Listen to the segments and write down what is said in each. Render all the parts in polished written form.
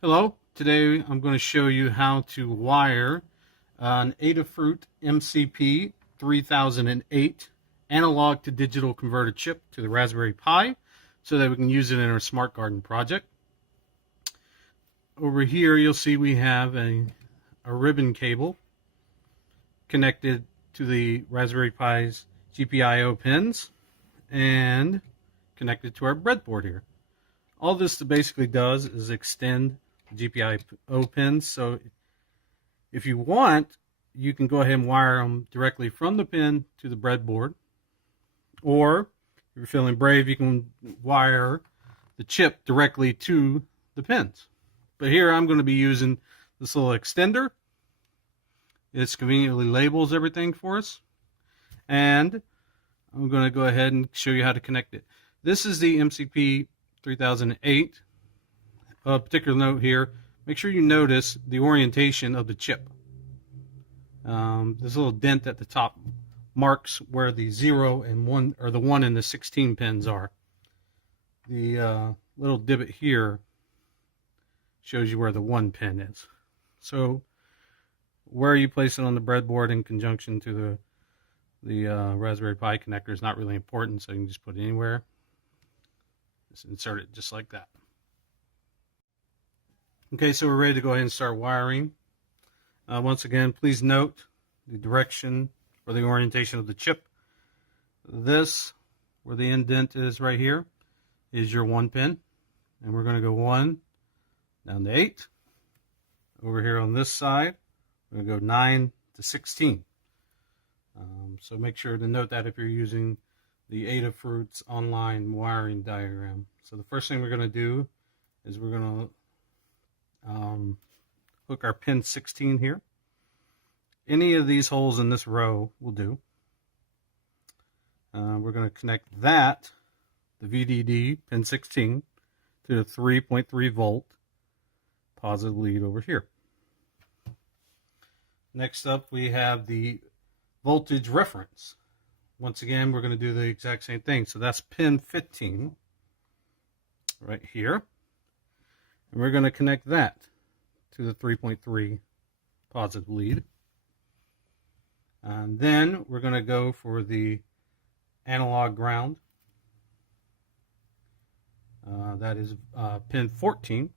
Hello, today I'm going to show you how to wire an Adafruit MCP 3008 analog to digital converter chip to the Raspberry Pi so that we can use it in our Smartgarden project. Over here you'll see we have a ribbon cable connected to the Raspberry Pi's GPIO pins and connected to our breadboard here. All this basically does is extend GPIO pins, so if you want, you can go ahead and wire them directly from the pin to the breadboard, or if you're feeling brave, you can wire the chip directly to the pins. But here I'm going to be using this little extender. It conveniently labels everything for us, and I'm going to go ahead and show you how to connect it. This is the MCP 3008. A particular note here, make sure you notice the orientation of the chip. This little dent at the top marks where the 0 and 1, or the 1 and the 16 pins are. The little divot here shows you where the 1 pin is. So where you place it on the breadboard in conjunction to the Raspberry Pi connector is not really important, so you can just put it anywhere. Just insert it just like that. Okay, so we're ready to go ahead and start wiring. Once again, please note the direction or the orientation of the chip. This, where the indent is right here, is your 1 pin. And we're going to go 1 down to 8. Over here on this side, we're going to go 9 to 16. So make sure to note that if you're using the Adafruit's online wiring diagram. So the first thing we're going to do is we're going to hook our pin 16 here. Any of these holes in this row will do. We're going to connect that, the VDD pin 16, to the 3.3 volt positive lead over here. Next up we have the voltage reference. Once again, we're going to do the exact same thing. So that's pin 15 right here. And we're going to connect that to the 3.3 positive lead. And then we're going to go for the analog ground. That is pin 14.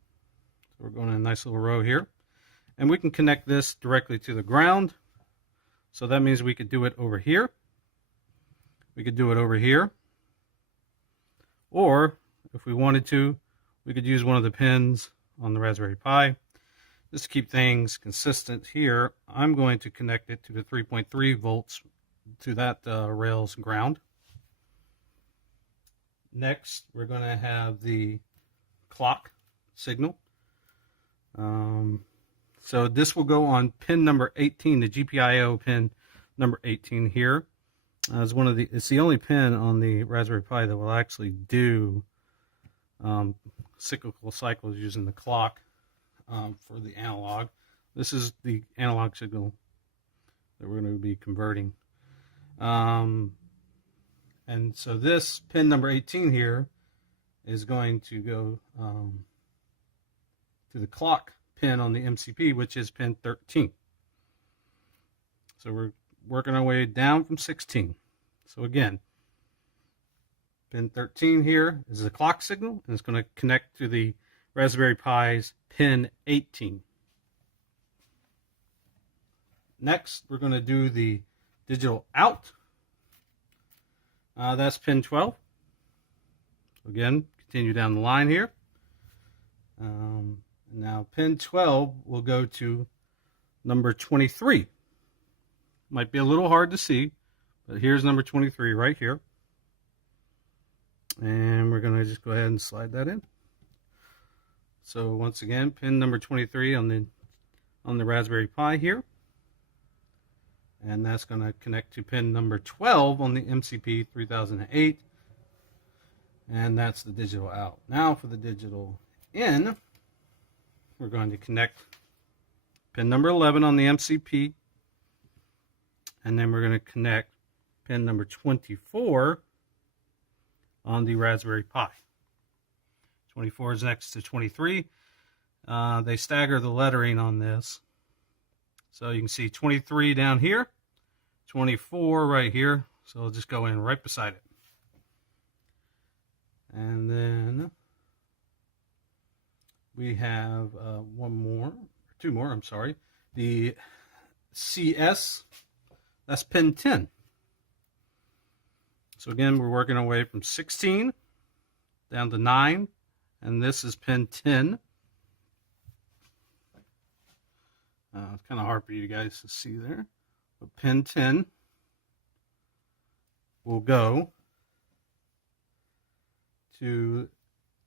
So we're going in a nice little row here. And we can connect this directly to the ground. So that means we could do it over here. We could do it over here. Or if we wanted to, we could use one of the pins on the Raspberry Pi. Just to keep things consistent here, I'm going to connect it to the 3.3 volts to that rail's ground. Next, we're going to have the clock signal. So this will go on pin number 18, the GPIO pin number 18 here. It's the only pin on the Raspberry Pi that will actually do cyclical cycles using the clock for the analog. This is the analog signal that we're going to be converting. And so this pin number 18 here is going to go to the clock pin on the MCP, which is pin 13. So we're working our way down from 16. So again, pin 13 here is the clock signal, and it's going to connect to the Raspberry Pi's pin 18. Next, we're going to do the digital out. That's pin 12. Again, continue down the line here. Now pin 12 will go to number 23. Might be a little hard to see, but here's number 23 right here. And we're going to just go ahead and slide that in. So once again, pin number 23 on the Raspberry Pi here. And that's going to connect to pin number 12 on the MCP 3008. And that's the digital out. Now for the digital in, we're going to connect pin number 11 on the MCP. And then we're going to connect pin number 24 on the Raspberry Pi. 24 is next to 23. They stagger the lettering on this. So you can see 23 down here, 24 right here. So it'll just go in right beside it. And then we have two more, I'm sorry. The CS, that's pin 10. So again, we're working our way from 16 down to 9, and this is pin 10. It's kind of hard for you guys to see there, but pin 10 will go to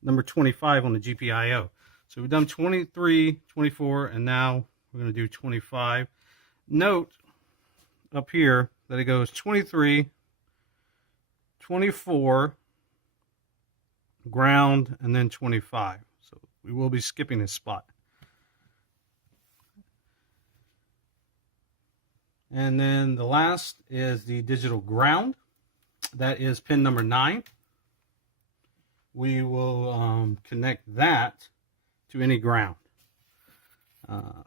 number 25 on the GPIO. So we've done 23, 24, and now we're going to do 25. Note up here that it goes 23, 24, ground, and then 25. So we will be skipping this spot. And then the last is the digital ground. That is pin number 9. We will connect that to any ground.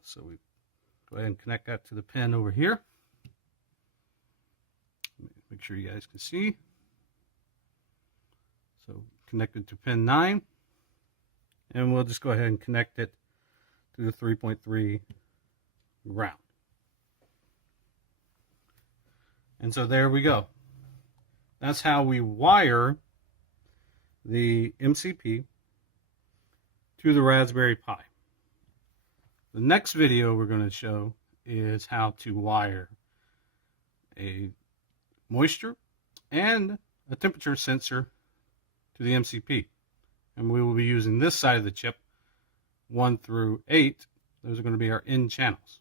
So we go ahead and connect that to the pin over here. Make sure you guys can see. So connected to pin 9. And we'll just go ahead and connect it to the 3.3 ground. And so there we go. That's how we wire the MCP to the Raspberry Pi. The next video we're going to show is how to wire a moisture and a temperature sensor to the MCP. And we will be using this side of the chip, 1 through 8. Those are going to be our in channels.